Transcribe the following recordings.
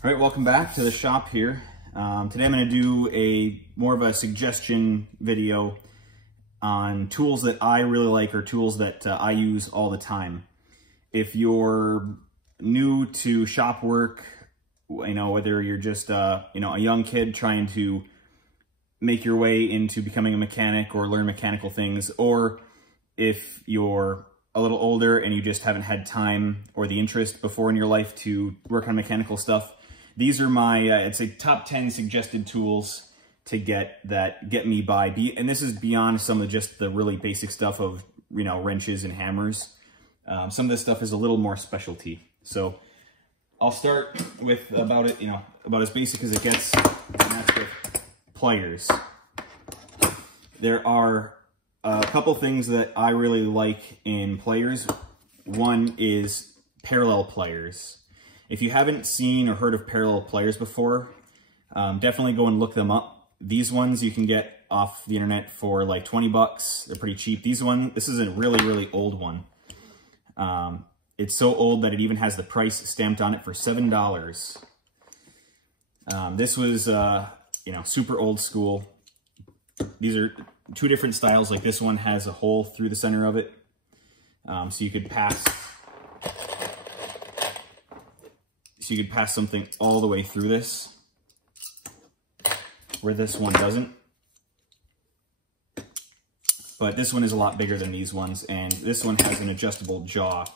All right, welcome back to the shop here. Today I'm going to do more of a suggestion video on tools that I really like, or tools that I use all the time. If you're new to shop work, whether you're just a young kid trying to make your way into becoming a mechanic or learn mechanical things, or if you're a little older and you just haven't had time or the interest before in your life to work on mechanical stuff, these are my, it's a top 10 suggested tools to get me by. And this is beyond some of just the really basic stuff of, wrenches and hammers. Some of this stuff is a little more specialty. So I'll start with about as basic as it gets, and that's with pliers. There are a couple things that I really like in pliers. One is parallel pliers. If you haven't seen or heard of parallel pliers before, definitely go and look them up. These ones you can get off the internet for like 20 bucks. They're pretty cheap. This is a really, really old one. It's so old that it even has the price stamped on it for $7. This was, super old school. These are two different styles. Like this one has a hole through the center of it. So you could pass something all the way through this, where this one doesn't. But this one is a lot bigger than these ones, and this one has an adjustable jaw,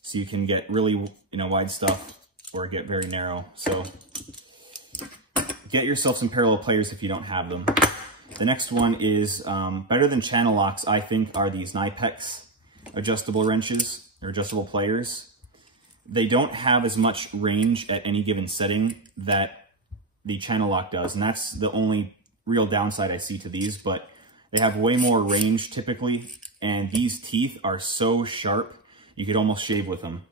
so you can get really, wide stuff or get very narrow. So get yourself some parallel pliers if you don't have them. The next one is better than channel locks, I think, are these Knipex adjustable wrenches or adjustable pliers. They don't have as much range at any given setting that the channel lock does, and that's the only real downside I see to these, but they have way more range typically, and these teeth are so sharp, you could almost shave with them.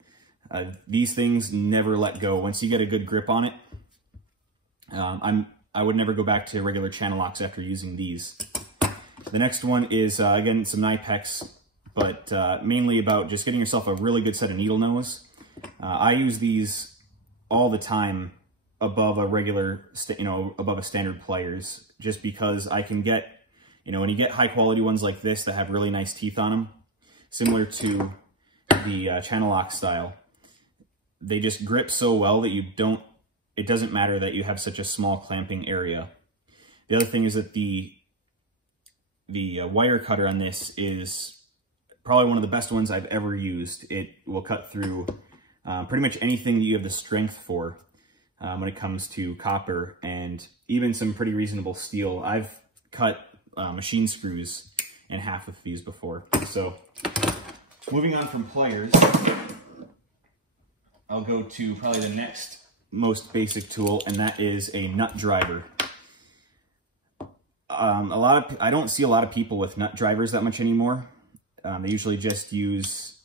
These things never let go. Once you get a good grip on it, I would never go back to regular channel locks after using these. The next one is, again, some Knipex, but mainly about just getting yourself a really good set of needle nose. I use these all the time above a regular, above a standard pliers, just because I can get, when you get high quality ones like this that have really nice teeth on them, similar to the channel lock style, they just grip so well that it doesn't matter that you have such a small clamping area. The other thing is that the wire cutter on this is probably one of the best ones I've ever used. It will cut through pretty much anything that you have the strength for when it comes to copper, and even some pretty reasonable steel. I've cut machine screws in half with these before. So moving on from pliers, I'll go to probably the next most basic tool, and that is a nut driver. I don't see a lot of people with nut drivers that much anymore. They usually just use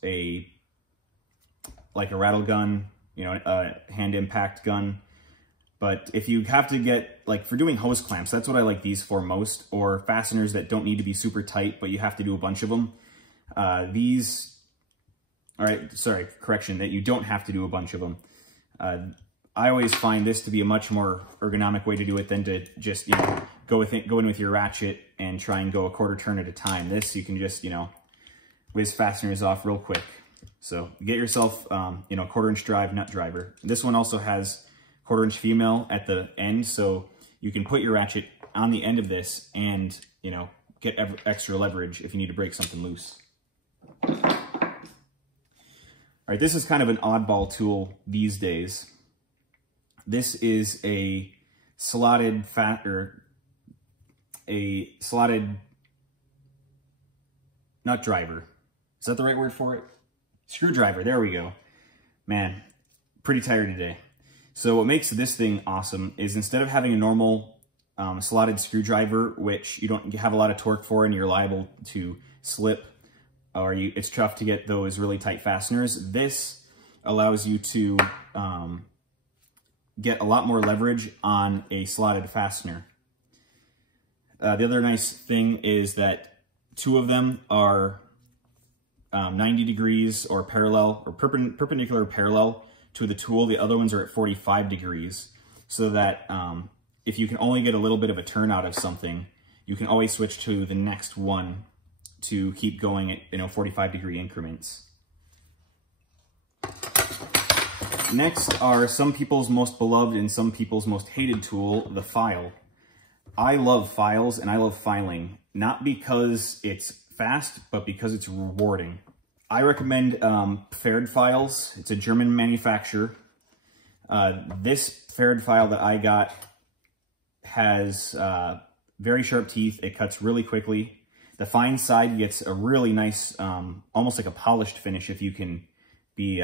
like a rattle gun, a hand impact gun. But if you have to get, like for doing hose clamps, that's what I like these for most, or fasteners that don't need to be super tight, but you have to do a bunch of them. That you don't have to do a bunch of them. I always find this to be a much more ergonomic way to do it than to just, go in with your ratchet and try and go a quarter turn at a time. This, you can just, whiz fasteners off real quick. So get yourself, quarter-inch drive nut driver. This one also has quarter-inch female at the end, so you can put your ratchet on the end of this and, get extra leverage if you need to break something loose. All right, this is kind of an oddball tool these days. This is a slotted nut driver. Is that the right word for it? Screwdriver, there we go. Man, pretty tired today. So what makes this thing awesome is, instead of having a normal slotted screwdriver, which you don't have a lot of torque for and you're liable to slip, or it's tough to get those really tight fasteners, this allows you to get a lot more leverage on a slotted fastener. The other nice thing is that two of them are 90 degrees or parallel, or perpendicular parallel to the tool. The other ones are at 45 degrees, so that if you can only get a little bit of a turn out of something, you can always switch to the next one to keep going at 45-degree increments. Next are some people's most beloved and some people's most hated tool, the file. I love files and I love filing, not because it's fast, but because it's rewarding. I recommend Farad files. It's a German manufacturer. This Farad file that I got has very sharp teeth. It cuts really quickly. The fine side gets a really nice, almost like a polished finish if you can be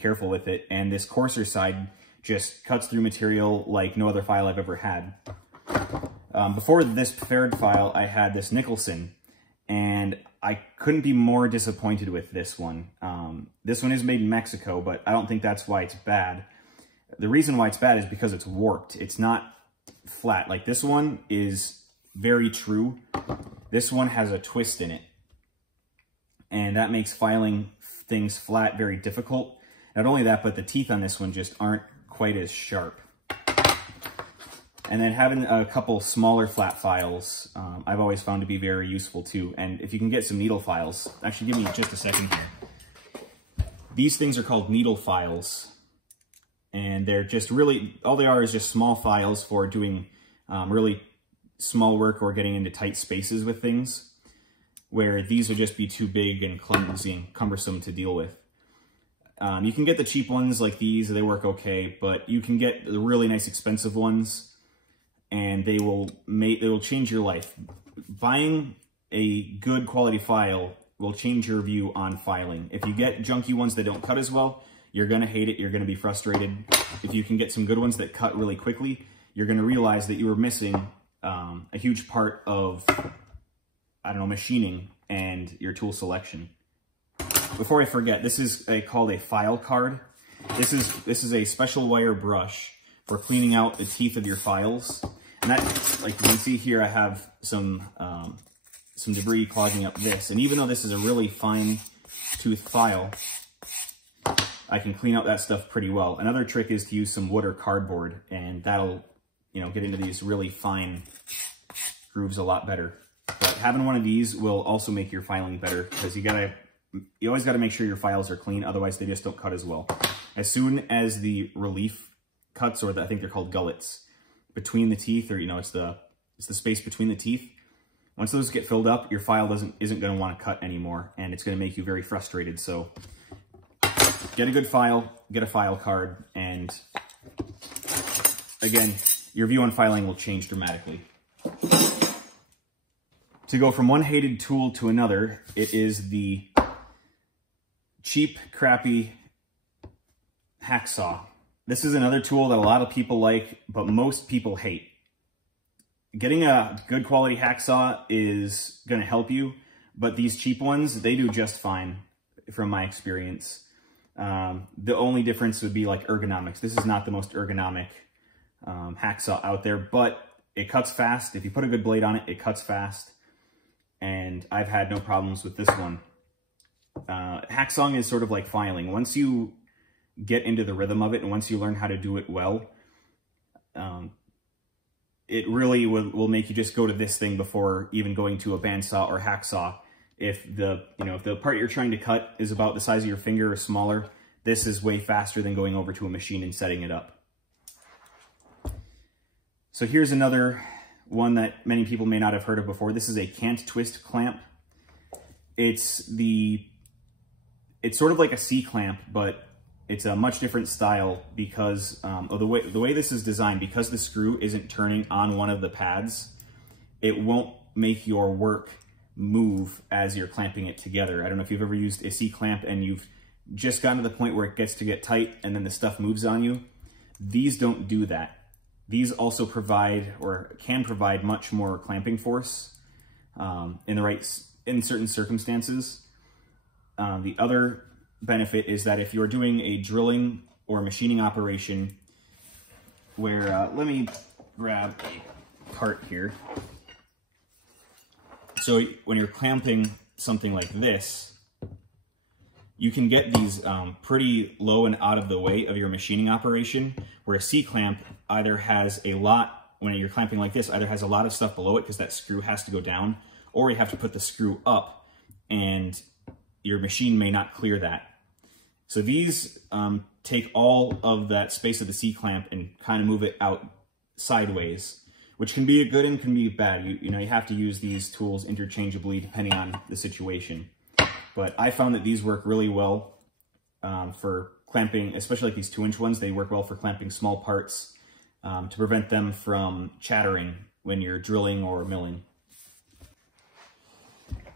careful with it. And this coarser side just cuts through material like no other file I've ever had. Before this Farad file, I had this Nicholson, and I couldn't be more disappointed with this one. This one is made in Mexico, but I don't think that's why it's bad. The reason why it's bad is because it's warped. It's not flat. Like this one is very true. This one has a twist in it, and that makes filing things flat very difficult. Not only that, but the teeth on this one just aren't quite as sharp. And then having a couple smaller flat files, I've always found to be very useful too. And if you can get some needle files, actually give me just a second here. These things are called needle files. And they're just really, all they are is just small files for doing really small work or getting into tight spaces with things, where these would just be too big and clumsy and cumbersome to deal with. You can get the cheap ones like these, they work okay, but you can get the really nice expensive ones, and they will change your life. Buying a good quality file will change your view on filing. If you get junky ones that don't cut as well, you're gonna hate it, you're gonna be frustrated. If you can get some good ones that cut really quickly, you're gonna realize that you were missing a huge part of, I don't know, machining and your tool selection. Before I forget, this is called a file card. This is a special wire brush for cleaning out the teeth of your files. And that, like you can see here, I have some debris clogging up this. And even though this is a really fine tooth file, I can clean out that stuff pretty well. Another trick is to use some wood or cardboard, and that'll, get into these really fine grooves a lot better. But having one of these will also make your filing better, because you always got to make sure your files are clean, otherwise they just don't cut as well. As soon as the relief cuts, or I think they're called gullets, between the teeth, or it's the space between the teeth, once those get filled up, your file isn't going to want to cut anymore, and it's going to make you very frustrated. So get a good file, get a file card, and again, your view on filing will change dramatically. To go from one hated tool to another, it is the cheap, crappy hacksaw. This is another tool that a lot of people like, but most people hate. Getting a good quality hacksaw is going to help you, but these cheap ones, they do just fine from my experience. The only difference would be like ergonomics. This is not the most ergonomic hacksaw out there, but it cuts fast. If you put a good blade on it, it cuts fast. And I've had no problems with this one. Hacksawing is sort of like filing. Once you get into the rhythm of it, and once you learn how to do it well, it really will make you just go to this thing before even going to a bandsaw or hacksaw. If the part you're trying to cut is about the size of your finger or smaller, this is way faster than going over to a machine and setting it up. So here's another one that many people may not have heard of before. This is a cant twist clamp. It's sort of like a C-clamp, but it's a much different style because of the way this is designed. Because the screw isn't turning on one of the pads, it won't make your work move as you're clamping it together. I don't know if you've ever used a C-clamp and you've just gotten to the point where it gets to get tight and then the stuff moves on you. These don't do that. These also provide, or can provide, much more clamping force in certain circumstances. The other benefit is that if you're doing a drilling or machining operation where, let me grab a part here. So when you're clamping something like this, you can get these pretty low and out of the way of your machining operation, where a C-clamp either has a lot, when you're clamping like this, either has a lot of stuff below it because that screw has to go down, or you have to put the screw up and your machine may not clear that. So these take all of that space of the C-clamp and kind of move it out sideways, which can be good and can be bad. You know, you have to use these tools interchangeably depending on the situation. But I found that these work really well for clamping, especially like these 2-inch ones. They work well for clamping small parts to prevent them from chattering when you're drilling or milling.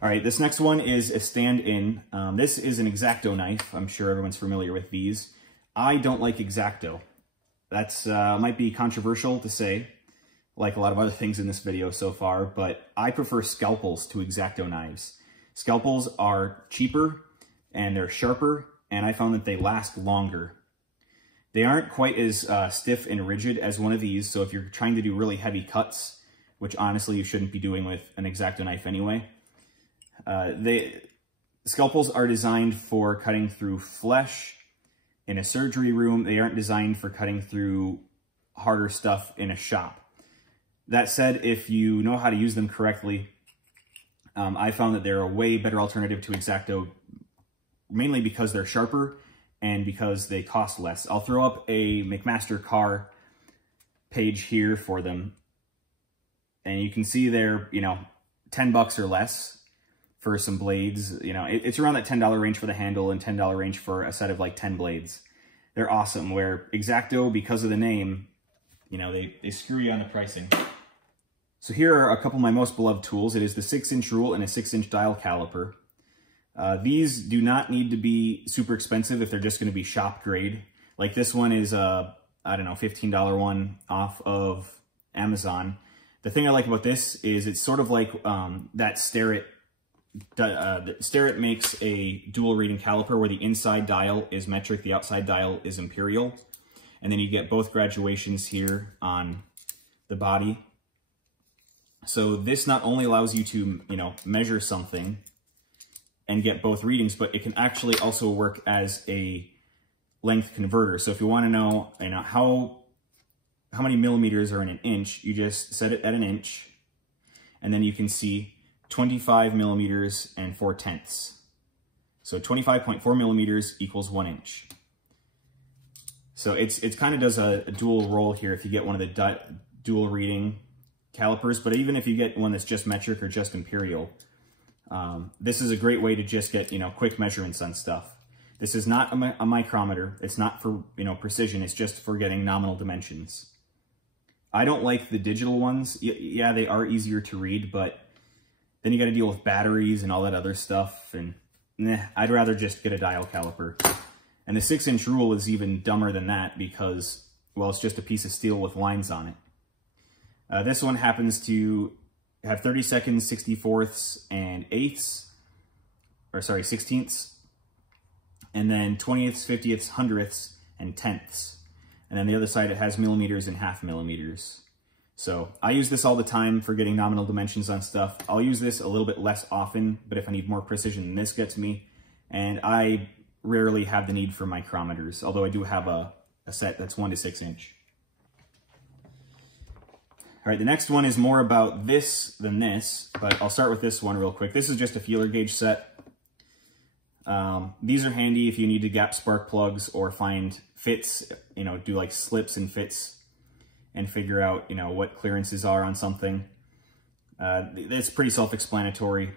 All right, this next one is a stand-in. This is an x-acto knife. I'm sure everyone's familiar with these. I don't like x-acto. That's might be controversial to say, like a lot of other things in this video so far, but I prefer scalpels to x-acto knives. Scalpels are cheaper and they're sharper, and I found that they last longer. They aren't quite as stiff and rigid as one of these, so if you're trying to do really heavy cuts, which honestly you shouldn't be doing with an x-acto knife anyway, scalpels are designed for cutting through flesh in a surgery room. They aren't designed for cutting through harder stuff in a shop. That said, if you know how to use them correctly, I found that they're a way better alternative to x-acto, mainly because they're sharper and because they cost less. I'll throw up a McMaster Carr page here for them, and you can see they're, you know, $10 or less for some blades. You know, it's around that $10 range for the handle and $10 range for a set of like 10 blades. They're awesome, where x-acto, because of the name, you know, they screw you on the pricing. So here are a couple of my most beloved tools. It is the 6-inch rule and a 6-inch dial caliper. These do not need to be super expensive if they're just going to be shop grade. Like this one is I don't know, $15 one off of Amazon. The thing I like about this is it's sort of like that Starrett. Starrett makes a dual reading caliper where the inside dial is metric, the outside dial is imperial. And then you get both graduations here on the body. So this not only allows you to, you know, measure something and get both readings, but it can actually also work as a length converter. So if you want to know, you know, how many millimeters are in an inch, you just set it at an inch, and then you can see 25 millimeters and 4/10. So 25.4 millimeters equals 1 inch. So it kind of does a dual role here if you get one of the dual reading calipers, but even if you get one that's just metric or just imperial, this is a great way to just get, you know, quick measurements on stuff. This is not a micrometer. It's not for, you know, precision. It's just for getting nominal dimensions. I don't like the digital ones. Yeah, they are easier to read, but then you got to deal with batteries and all that other stuff, and I'd rather just get a dial caliper. And the 6-inch rule is even dumber than that because, well, it's just a piece of steel with lines on it. This one happens to have 32nds, 64ths, and 8ths, or sorry, 16ths, and then 20ths, 50ths, 100ths, and 10ths. And then the other side, it has millimeters and half millimeters. So I use this all the time for getting nominal dimensions on stuff. I'll use this a little bit less often, but if I need more precision than this gets me, and I rarely have the need for micrometers, although I do have a set that's 1 to 6 inch. All right, the next one is more about this than this, but I'll start with this one real quick. This is just a feeler gauge set. These are handy if you need to gap spark plugs or find fits, you know, do like slips and fits and figure out, you know, what clearances are on something. It's pretty self-explanatory.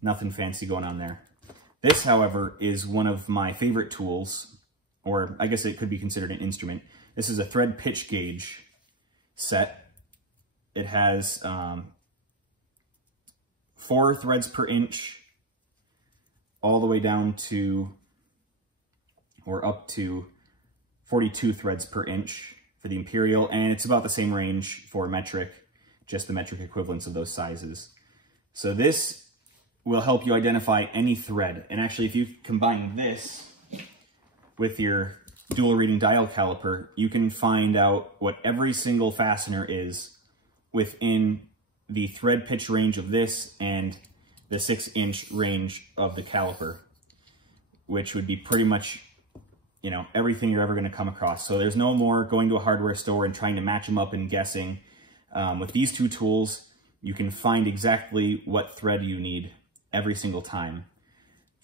Nothing fancy going on there. This, however, is one of my favorite tools, or I guess it could be considered an instrument. This is a thread pitch gauge set. It has 4 threads per inch, all the way down to, or up to 42 threads per inch for the imperial, and it's about the same range for metric, just the metric equivalents of those sizes. So this will help you identify any thread. And actually, if you combine this with your dual reading dial caliper, you can find out what every single fastener is within the thread pitch range of this and the 6-inch range of the caliper. which would be pretty much, you know, everything you're ever going to come across. So there's no more going to a hardware store and trying to match them up and guessing. With these two tools, you can find exactly what thread you need every single time.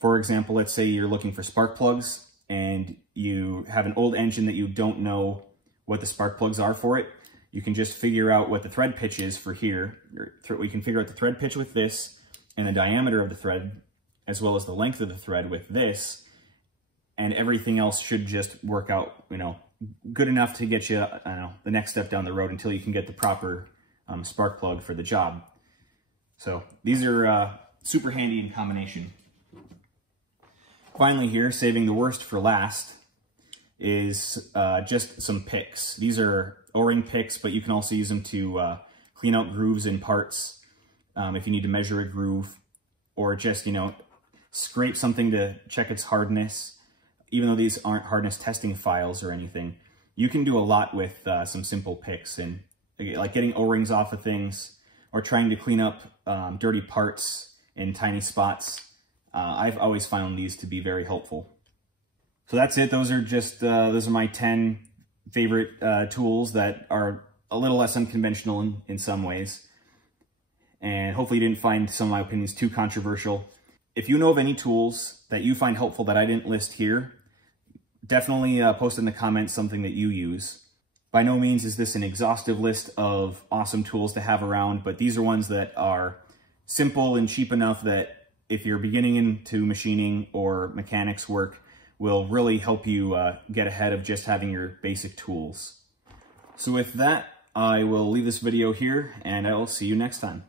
For example, let's say you're looking for spark plugs and you have an old engine that you don't know what the spark plugs are for it. You can just figure out what the thread pitch is for here. We can figure out the thread pitch with this and the diameter of the thread, as well as the length of the thread with this, and everything else should just work out, you know, good enough to get you, I don't know, the next step down the road until you can get the proper spark plug for the job. So these are super handy in combination. Finally here, saving the worst for last, is just some picks. These are O-ring picks, but you can also use them to clean out grooves in parts if you need to measure a groove, or just, you know, scrape something to check its hardness. Even though these aren't hardness testing files or anything, you can do a lot with some simple picks, and like getting O-rings off of things or trying to clean up dirty parts in tiny spots. I've always found these to be very helpful. So that's it. Those are my 10 favorite tools that are a little less unconventional in some ways. And hopefully you didn't find some of my opinions too controversial. If you know of any tools that you find helpful that I didn't list here, definitely post in the comments something that you use. By no means is this an exhaustive list of awesome tools to have around, but these are ones that are simple and cheap enough that if you're beginning into machining or mechanics work, will really help you get ahead of just having your basic tools. So with that, I will leave this video here, and I will see you next time.